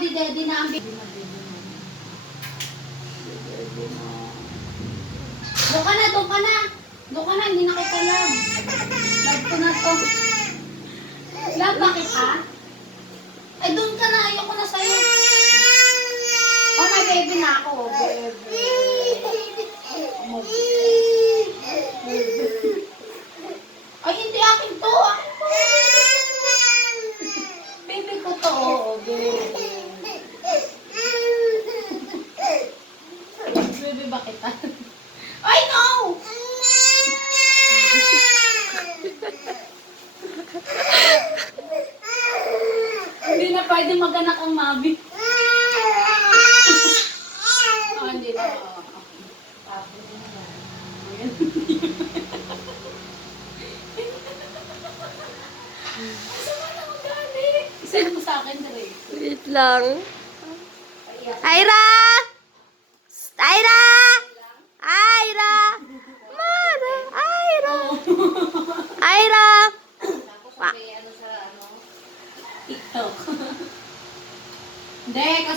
madidedi na ang doon ka na, doon ka na. Doon ka na, hindi na kita love. Love ko na to. Love, bakit ha? Ay, doon ka na, ayoko na sa'yo. Oh, may baby na ako. Baby. Ay, hindi akin to. Akin to. Baby ko to, oo, baby. Baby, bakit ha? Ay, no! Hindi na pwede maganak ang mami. Oh, hindi na. Tapos na yan. Masama na mag-gani. Isend mo sa akin, Dre. Wait lang. Aira! Aira! Aira! Mara! Aira! Aira! Tapos may ano sa ano? TikTok. Hindi, kasi